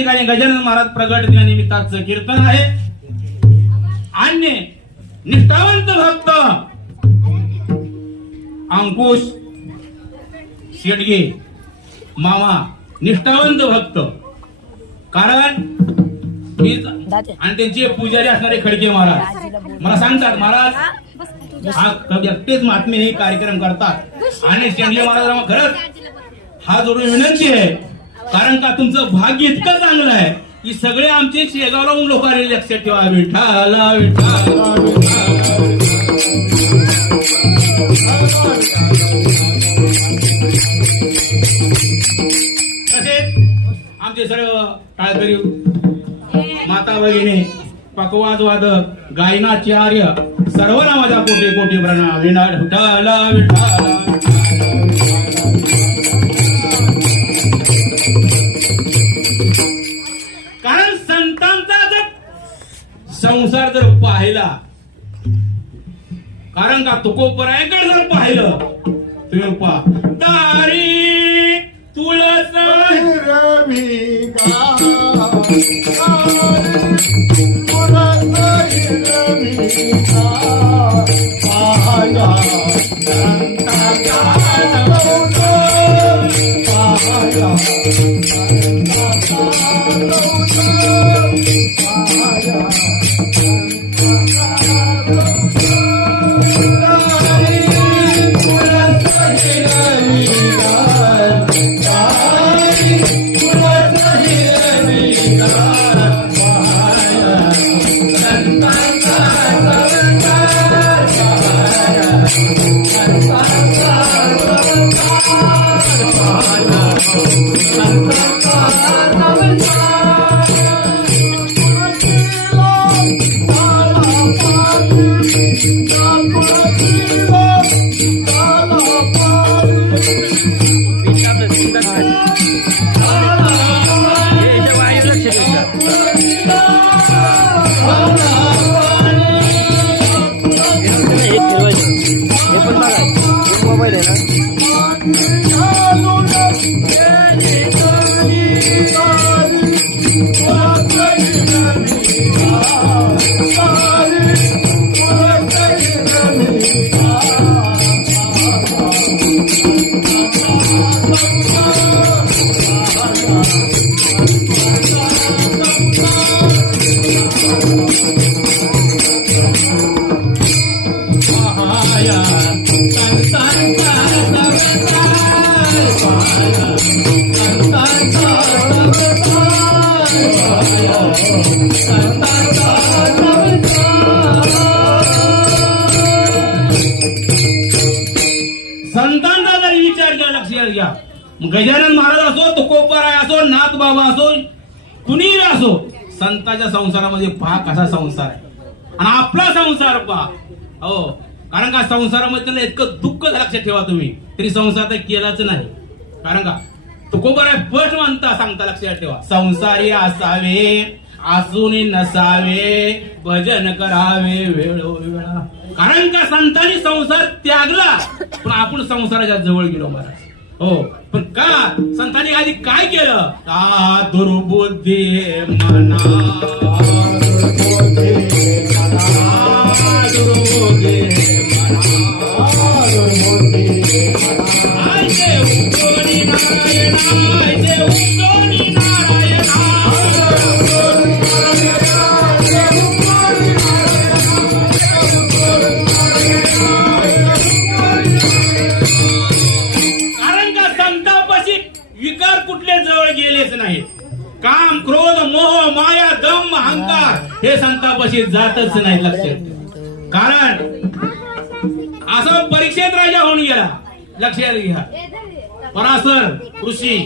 ठिकाणी गजानन महाराज प्रगट निमित्ताचं कीर्तन आहे. अन्य निष्ठावंत भक्त अंकुश शेडगे मामा निष्ठावंत भक्त. कारण आणि त्यांचे पुजारी असणारे खडके महाराज. मला सांगतात महाराज हा एकटेच महात्मे हे कार्यक्रम करतात. आणि शेंडले महाराज खरंच हा जोडून विनंती आहे. कारण का तुमचं भाग्य इतकं चांगलं आहे की सगळे आमचे शेगावला लोक आले लक्षात ठेवा. विठाला विठाला तसेच आमचे सर्व टाळकरी माता भगिनी पकवाद वादक गायनाचार्य सर्व नावाचा कोटी कोटी प्रणाम विनाड विठाला विठाला संसार जर पाहिला कारण का तुकोपरायकडे जर पाहिलं तुम्ही पहा दारी तुळस 감사합니다. गजानन महाराज असो तुकोपराय असो नाथ बाबा असो कुणीही असो संतांच्या संसारामध्ये पहा कसा संसार आहे. आणि आपला संसार पहा. हो कारण का संसारामध्ये त्याला इतकं दुःख लक्षात ठेवा तुम्ही तरी संसार तर केलाच नाही. कारण का? तुकोबराय पट म्हणता सांगता लक्षात ठेवा. संसारी असावे असून नसावे भजन करावे वेळोवेळा कारण का संतांनी संसार त्यागला पण आपण संसाराच्या जवळ गेलो महाराज. हो पण का? संतांनी आधी काय केलं? का दुर्बुद्धी मना. कुठले जवळ गेलेच नाही. काम क्रोध मोह माया दम अहंकार हे संतापाशी जातच नाही लक्षात. कारण असं परीक्षेत राजा होऊन गेला. लक्षात घ्या. परासर ऋषी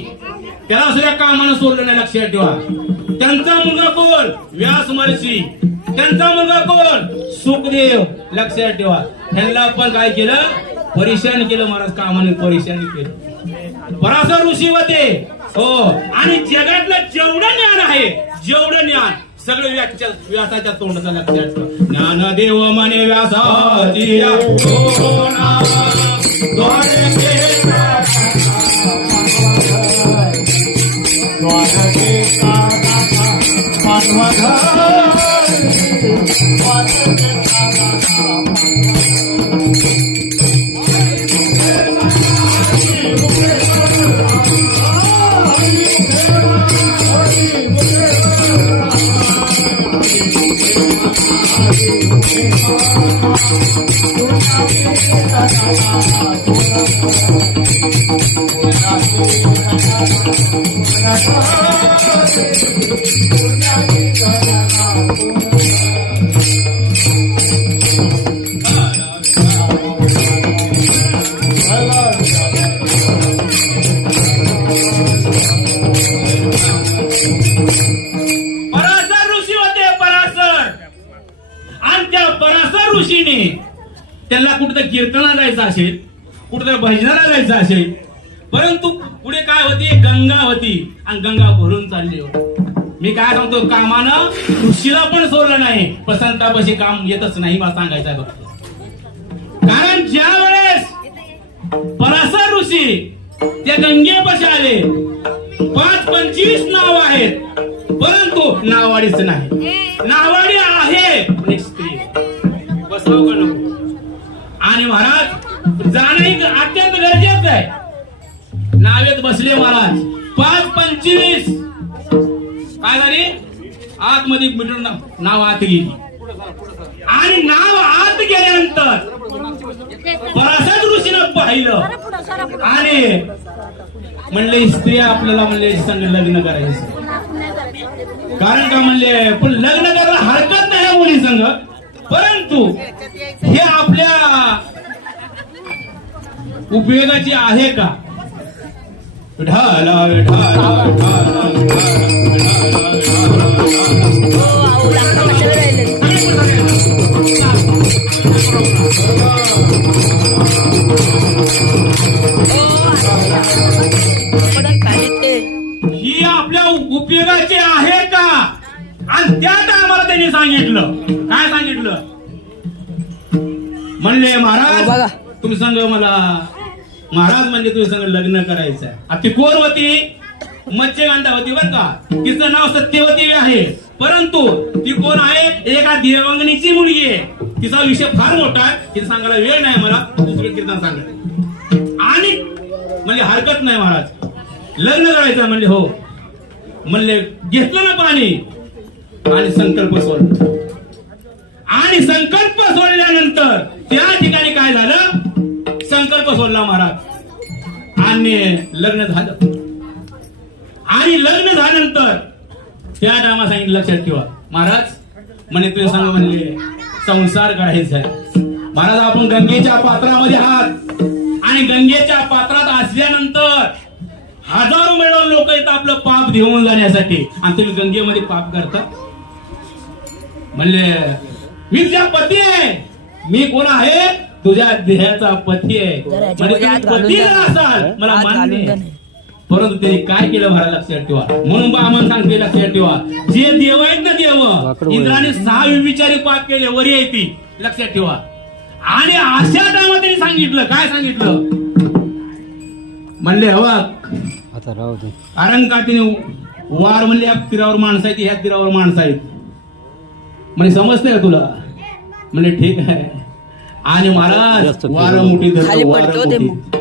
त्याला सुद्धा कामानं सोडलं नाही लक्षात ठेवा. त्यांचा मुलगा कोण? व्यास महर्षी. त्यांचा मुलगा कोण? सुखदेव. लक्षात ठेवा. त्यांना पण काय केलं? परेशान केलं महाराज. कामाने परेशान केलं. परासर ऋषी होते. हो. आणि जगातलं जेवढं ज्ञान आहे जेवढं ज्ञान सगळं व्याख्या व्यासाच्या तोंडाचा लक्षात ज्ञान ज्ञानदेव म्हणे व्यासादिया कीर्तना जायचं असेल कुठं भजनाला जायचं असेल परंतु पुढे काय होती? गंगा होती. आणि गंगा भरून चालली होती. मी काय सांगतो? कामानं ऋषीला पण सोडलं नाही. पसंतापाशी काम येतच नाही मला सांगायचं आहे फक्त. कारण ज्या वेळेस परासर ऋषी त्या गंगेपाशी आले पाच पंचवीस नाव आहेत. परंतु नावाडीच नाही. नावाडी आहे स्त्री. बसव आणि महाराज जाणं अत्यंत गरजेचं आहे. नावेत बसले महाराज. पाच पंचवीस. काय झाली? आतमध्ये मीटर नाव नाव आत गेली. आणि नाव आत गेल्यानंतर पराशर ऋषीनं पाहिलं. आणि म्हणले स्त्री आपल्याला म्हणले संग लग्न करायचं. कारण का म्हणले? पण लग्न करायला हरकत नाही मुली संघ परंतु हे आपल्या उपयोगाची आहे का? ढाला ढाला ही आपल्या उपयोगाची आहे का? आणि त्या टायमाला त्यांनी सांगितलं. तुम्ही सांग हो मला. महाराज म्हणजे तुम्ही सांग लग्न करायचं आहे आता ती कोण होती? मत्स्यगंधा होती बर का. तिचं नाव सत्यवती आहे. परंतु ती कोण आहे? एका देवांगणीची मुलगी आहे. तिचा विषय फार मोठा आहे. तिला सांगायला वेळ नाही मला. दुसरं कीर्तन सांगा आणि म्हणजे हरकत नाही महाराज. लग्न करायचं म्हणले हो. म्हणले घेतलं ना पाणी. आणि संकल्प सोडला. आणि संकल्प सोडल्यानंतर त्या ठिकाणी काय झालं? संकल्प सोडला महाराज. आणि लग्न झालं. आणि लग्न झाल्यानंतर त्या टायमा सांगितलं लक्षात ठेवा. महाराज म्हणे तुझ्या सांग म्हणले संसार करायचा आहे. महाराज आपण गंगेच्या पात्रामध्ये आहात. आणि गंगेच्या पात्रात असल्यानंतर हजारो मिळून लोक येतात आपलं पाप घेऊन जाण्यासाठी. आणि तुम्ही गंगेमध्ये पाप करता? म्हणले मी तुझ्या पती आहे. मी कोण आहे? तुझ्या देहाचा पती आहे. याच्यामध्ये म्हणजे असाल मला मान्य. परंतु त्यांनी काय केलं मला लक्षात ठेवा. म्हणून बा आम्हाला सांगते लक्षात ठेवा. जे देव आहेत ना देव. इंद्राने सहा विचारी पाप केले वरी आहे ती. लक्षात ठेवा. आणि अशा टायमात त्यांनी सांगितलं. काय सांगितलं? म्हणले हवा आता राहू दे. कारण का तिने वार म्हणले या तीरावर माणसं आहेत ह्या तीरावर माणसं आहेत. म्हणजे समजतंय का तुला? म्हणले ठीक आहे. आणि महाराज जास्त वारा मुठी खाली धरतो वारा पडतो ते. मुठी.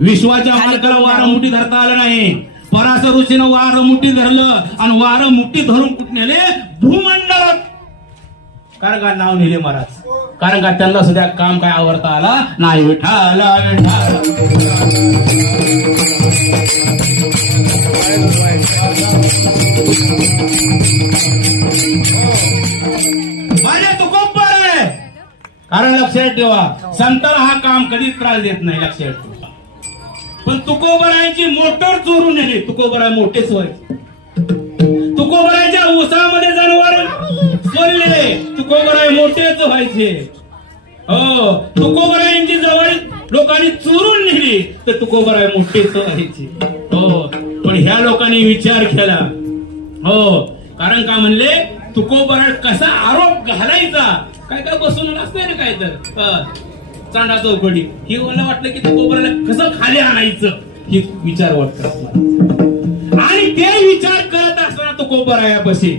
विश्वाच्या मालकाला पडतो. वारा मुठी धरता आलं नाही. पराशर ऋषीनं वार मुठी धरलं आणि वार मुठी धरून कुठे नेले? भूमंडळ कारण का नाव नेले महाराज? कारण का त्यांना सुद्धा काम काय आवडता आला? नाही विठाला विठाला माझ्या आहे कारण लक्षात ठेवा संताला हा काम कधीच त्रास देत नाही लक्षात ठेवा. पण तुकोबरायांची मोटर चोरून नेली. तुकोबराय मोठेच व्हायचे तुकोबरायच्या उसामध्ये जनावर सोडलेले तुकोबराय मोठेच व्हायचे. हो तुकोबरायांची जवळ लोकांनी चोरून नेली तर तुकोबराय मोठेच व्हायचे. हो पण ह्या लोकांनी विचार केला. हो कारण का म्हणले तुकोबराय कसा आरोप घालायचा? काय काय बसून असतंय ना काय तर? चांडा चौकडी. हे मला वाटलं की कोपऱ्याला कसं खाली आणायचं? हे विचार वाटतात आणि ते विचार करत असताना तो त्यावेळेस यापाशी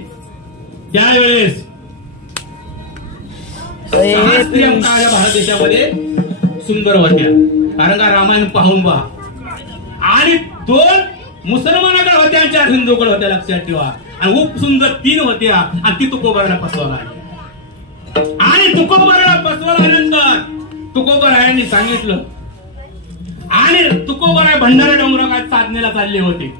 त्यावेळेस आपल्या भारत देशामध्ये सुंदर होत्या कारण का रामायण पाहून पहा. आणि दोन मुसलमानाकडे होत्या चार हिंदूकडे होत्या लक्षात ठेवा. आणि खूप सुंदर तीन होत्या. आणि ती तुकोबराला फसवला आणि तुकोबराला फसवल्यानंतर तुकोबरायांनी सांगितलं. आणि तुकोबराय भंडारा डोंगरात साधनेला चालले होते.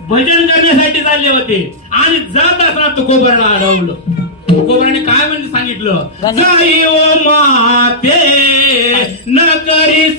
भजन करण्यासाठी चालले होते. आणि जात असताना तुकोबराला अडवलं. तुकोबराने काय म्हणजे सांगितलं? गाणी- जाई ओ माते न करी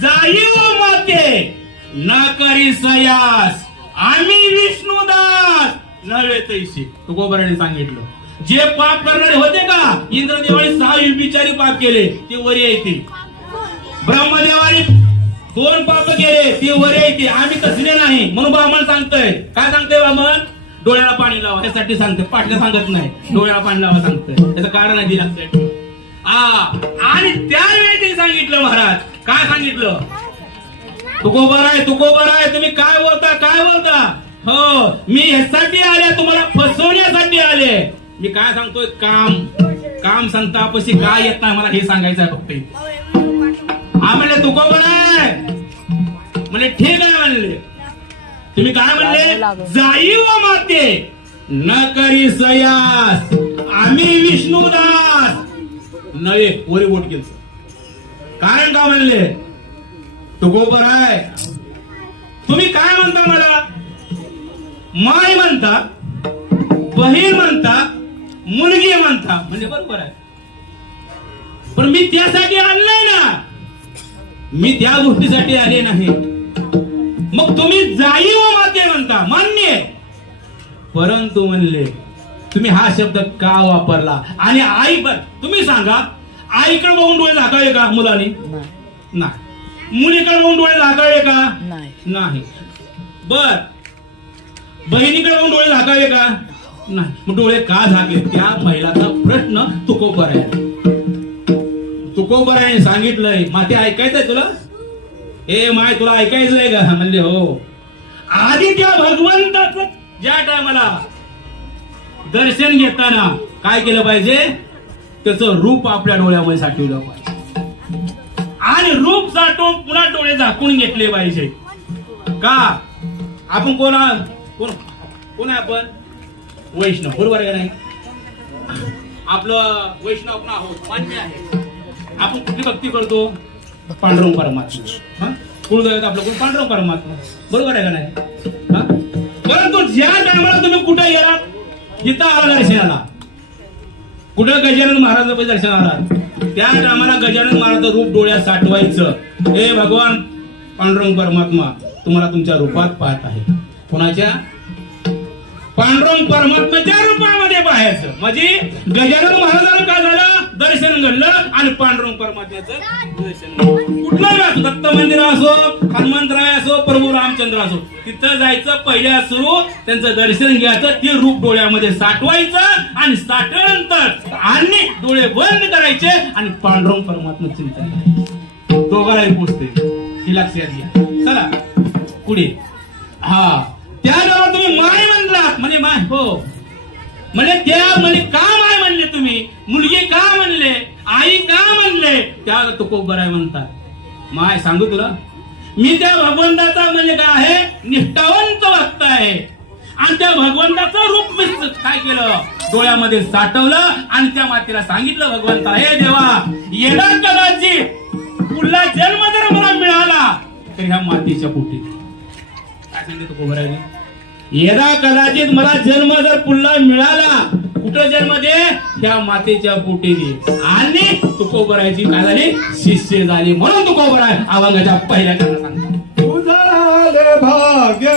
जाईव माते. ना करी सयास. आम्ही विष्णुदास नव्हे तैसे तुकोबराने सांगितलं. जे पाप करणारे होते का? इंद्रदेवाने सहा विचारी पाप केले. ते वरी येतील. ब्रह्मदेवाने दोन पाप केले. ते वर येतील. आम्ही तसले नाही. म्हणून ब्राह्मण सांगतोय. काय सांगतोय ब्राह्मण? डोळ्याला पाणी लावा. त्यासाठी सांगतोय. पाटल्या सांगत नाही. डोळ्याला पाणी लावा सांगतोय. त्याचं कारण आहे आ आणि त्यावेळी ते सांगितलं महाराज. काय सांगितलं? तुको बरं आहे? तुको बरं आहे? तुम्ही काय बोलता? काय बोलता? हो मी ह्यासाठी आले तुम्हाला फसवण्यासाठी आले. मी काय सांगतोय? काम. काम सांगता पशी काय येत नाही? मला हे सांगायचं आहे फक्त. हा म्हणले तुको बरं आहे? म्हणले ठीक आहे म्हणले. तुम्ही काय म्हणले? जाई व माते. न करी सयास. आम्ही विष्णुदास. नव्हे वरी बोट केलं कारण का म्हणले? तुकोबर गोबर आहे. तुम्ही काय म्हणता मला? माय म्हणता बहीण म्हणता मुलगी म्हणता. म्हणजे बरोबर आहे. पण मी त्यासाठी आणलंय ना. मी त्या गोष्टीसाठी आले नाही. मग तुम्ही जाई व माते म्हणता. मान्य आहे. परंतु म्हणले तुम्ही हा शब्द का वापरला? आणि आई बर तुम्ही सांगा आईकडे बघून डोळे झाकावे का मुलाने? नाही. नाही. मुलीकडे बघून डोळे झाकावे का? नाही. नाही. बर. बहिणीकडे बघून डोळे झाकावे का? नाही. मग डोळे का झाकले त्या महिलाचा प्रश्न तुकोबर आहे तुकोबर आहे सांगितलंय. माते ऐकायचंय तुला? ए माय तुला ऐकायचंय का? म्हणले हो. आधी त्या भगवंताचं ज्या टायमाला दर्शन घेताना काय केलं पाहिजे? त्याचं रूप आपल्या डोळ्यामध्ये साठवलं पाहिजे. आणि रूप साठवून पुन्हा डोळे झाकून घेतले पाहिजे. का? आपण कोण कोण? कोण आहे आपण? वैष्णव बरोबर आहे का नाही? आपलं वैष्णव आपण आहोत मान्य आहे. आपण कुठली भक्ती करतो? पांडुरंग परमात्मा. हा? कुळदैवत आपलं कोण? पांडुरंग परमात्मा. बरोबर आहे का नाही? हा? परंतु ज्या टायमाला तुम्ही कुठे येणार जिथं आला दर्शनाला. कुठं गजानन महाराज दर्शनाला त्या टायमाला गजानन महाराज रूप डोळ्यात साठवायचं. हे भगवान पांडुरंग परमात्मा तुम्हाला तुमच्या रूपात पाहत आहे कोणाच्या? पांडुरंग परमात्म्याच्या रूपामध्ये पाहायचं म्हणजे गजानन महाराजांना काय झालं? दर्शन घडलं आणि पांडुरंग परमात्म्याचं दर्शन कुठलं दत्त मंदिर असो हनुमंतराय असो प्रभू रामचंद्र असो तिथं जायचं पहिल्या सुरू त्यांचं दर्शन घ्यायचं ते रूप डोळ्यामध्ये साठवायचं आणि साठल्यानंतर आणि डोळे बंद करायचे आणि पांडुरंग परमात्मा चिंतन करायचं. दोघांनाही पोचते. ही लक्षात घ्या. चला पुढे. हा. त्या जेव्हा तुम्ही माय म्हणलात. म्हणे माय हो. म्हणजे त्या म्हणे का माय म्हणले तुम्ही? मुलगी का म्हणले? आई का म्हणले? त्या तुकोबर आहे म्हणतात. माय सांगू तुला? मी त्या भगवंताचा म्हणजे काय आहे? निष्ठावंत भक्त आहे. आणि त्या भगवंताचं रूप मी काय केलं? डोळ्यामध्ये साठवलं आणि त्या मातेला सांगितलं भगवंता हे देवा येणार कदाचित. पुढला जन्म जर मला मिळाला तर ह्या मातीच्या पोटी सांगितलं सांगते तुकोबराने कदाचित मला जन्म जर पुन्हा मिळाला कुठं जन्म दे? त्या मातेच्या पोटीने. आणि तुकोबरायची काय झाली शिष्य झाली म्हणून तुकोबराय अभंगाच्या पहिल्या काळात सांगतो. भाग्य